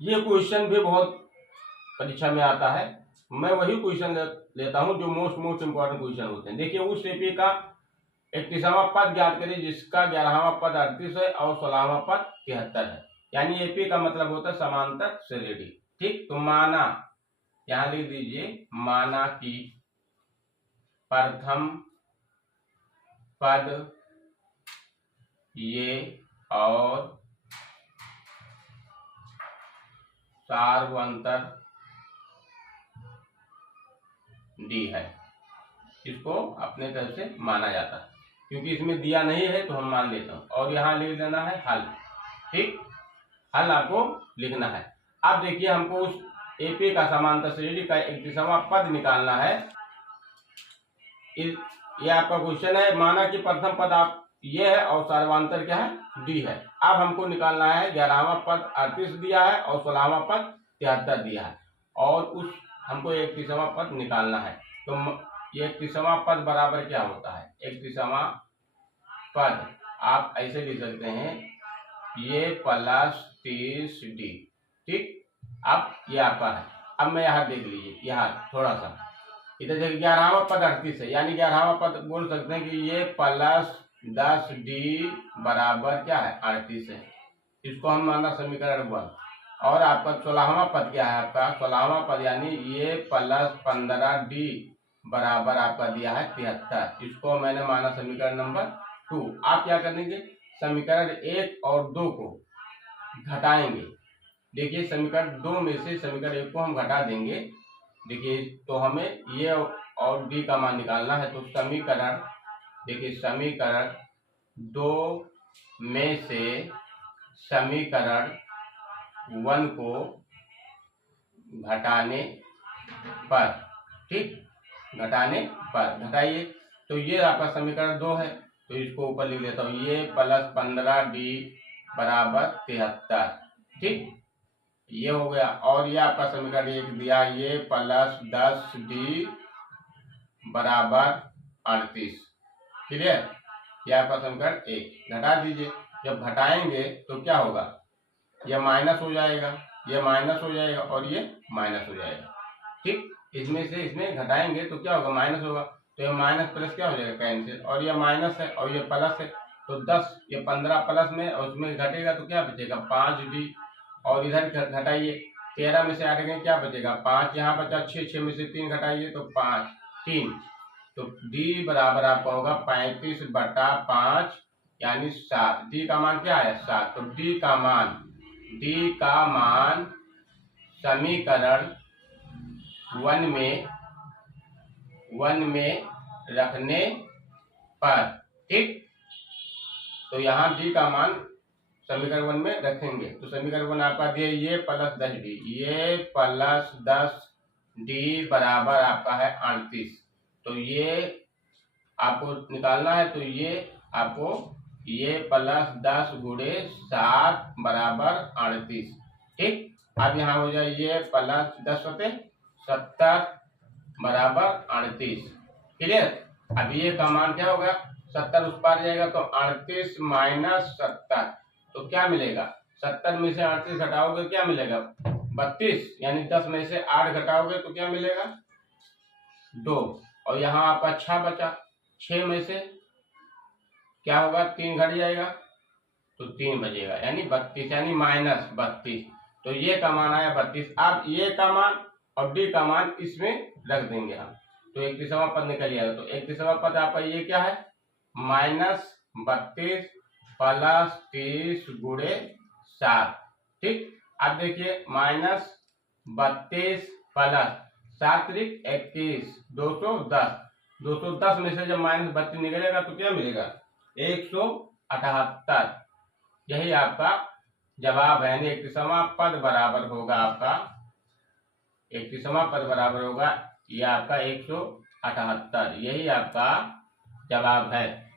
ये क्वेश्चन भी बहुत परीक्षा में आता है। मैं वही क्वेश्चन लेता हूं जो मोस्ट इंपॉर्टेंट क्वेश्चन होते हैं। देखिए, उस एपी का 31वां पद ज्ञात करिए जिसका 11वां पद 38 है और 16वां पद 73 है। यानी एपी का मतलब होता है समांतर श्रेणी। ठीक, तो माना, यहां लिख दीजिए, माना कि प्रथम पद ये और सार्वंतर डी है। इसको अपने तरफ से माना जाता है, क्योंकि इसमें दिया नहीं है तो हम मान लेते हैं। और यहाँ लिख देना है हल। ठीक, हल आपको लिखना है। अब देखिए, हमको उस एपी का समांतर श्रेणी का 31वां पद निकालना है। ये आपका क्वेश्चन है। माना कि प्रथम पद आप ये है और सर्वांतर क्या है, डी है। अब हमको निकालना है 11वां पद 38 दिया है और 16वां पद 73 दिया है, और उस हमको 31वां पद निकालना है। तो ये 31वां पद बराबर क्या होता है, 31वां पद आप ऐसे लिख सकते हैं, ये प्लस 30 डी। ठीक, अब ये आपका है। अब मैं यहाँ देख लीजिए, यहाँ थोड़ा सा इधर देखिए, 11वां पद 38 है, यानी 11वां पद बोल सकते हैं कि ये प्लस 10 डी बराबर क्या है, 38 है। इसको हम माना समीकरण 1। और आपका 16वां पद क्या है, आपका 16वां पद यानी ये प्लस 15 डी बराबर आपका दिया है 73। इसको मैंने माना समीकरण नंबर 2। आप क्या करेंगे, समीकरण 1 और 2 को घटाएंगे। देखिए, समीकरण 2 में से समीकरण 1 को हम घटा देंगे। देखिए, तो हमें ये और डी का मान निकालना है। तो समीकरण, देखिए, समीकरण 2 में से समीकरण 1 को घटाने पर, ठीक, घटाने पर घटाइए, तो ये आपका समीकरण 2 है। तो इसको ऊपर लिख देता हूँ, ये प्लस 15 डी बराबर 73। ठीक, ये हो गया। और ये आपका समीकरण 1 दिया, ये प्लस 10 डी बराबर 38। क्लियर, ये आपका समीकरण 1। घटा दीजिए। जब घटाएंगे तो क्या होगा, ये माइनस हो जाएगा, ये माइनस हो जाएगा और ये माइनस हो जाएगा। ठीक, इसमें से इसमें घटाएंगे तो क्या होगा, माइनस होगा। तो ये माइनस प्लस क्या हो जाएगा, कैंसिल। और ये माइनस है और ये प्लस है, तो 10, ये 15 प्लस में और उसमें घटेगा तो क्या बचेगा, 5 डी। और इधर घटाइए, 13 में से 8 गए, क्या बचेगा, 5। यहाँ बचा 6, 6 में से 3 घटाइए तो 5, 3। तो डी बराबर आपका होगा 35/5 यानी 7। डी का मान क्या है, 7। तो डी का मान समीकरण 1 में रखने पर, ठीक, तो यहाँ डी का मान समीकरण 1 में रखेंगे। तो समीकरण 1 आपका दिए, ये प्लस 10 डी, ये प्लस 10 डी बराबर आपका है 38। तो ये आपको निकालना है। तो ये आपको ये प्लस 10 गुणे 7 बराबर 38। ठीक, अब यहाँ हो जाए ये प्लस 10 होते 70 बराबर 38। क्लियर। अब ये का मान क्या होगा, 70 उस पार जाएगा तो 38 माइनस 70, तो क्या मिलेगा, 70 में से 38 घटाओगे क्या मिलेगा, 32। यानी 10 में से 8 घटाओगे तो क्या मिलेगा, 2। और यहाँ आपका 6 बचा, 6 में से क्या होगा, 3 घट जाएगा तो 3 बचेगा, यानी 32, यानी माइनस 32। तो ये का मान आया 32। अब ये का मान और डी का मान इसमें रख देंगे हम, तो 31वां पद निकल जाएगा। तो 31वां पद आपका ये क्या है, माइनस 32 प्लस 30 गुणे 7। ठीक, अब देखिए, माइनस 32 प्लस 7 21, 210। 210 में से जब माइनस 32 निकलेगा तो क्या मिलेगा, 178। यही आपका जवाब है। 31वां पद बराबर होगा आपका, 31वां पद बराबर होगा ये आपका 178। यही आपका जवाब है।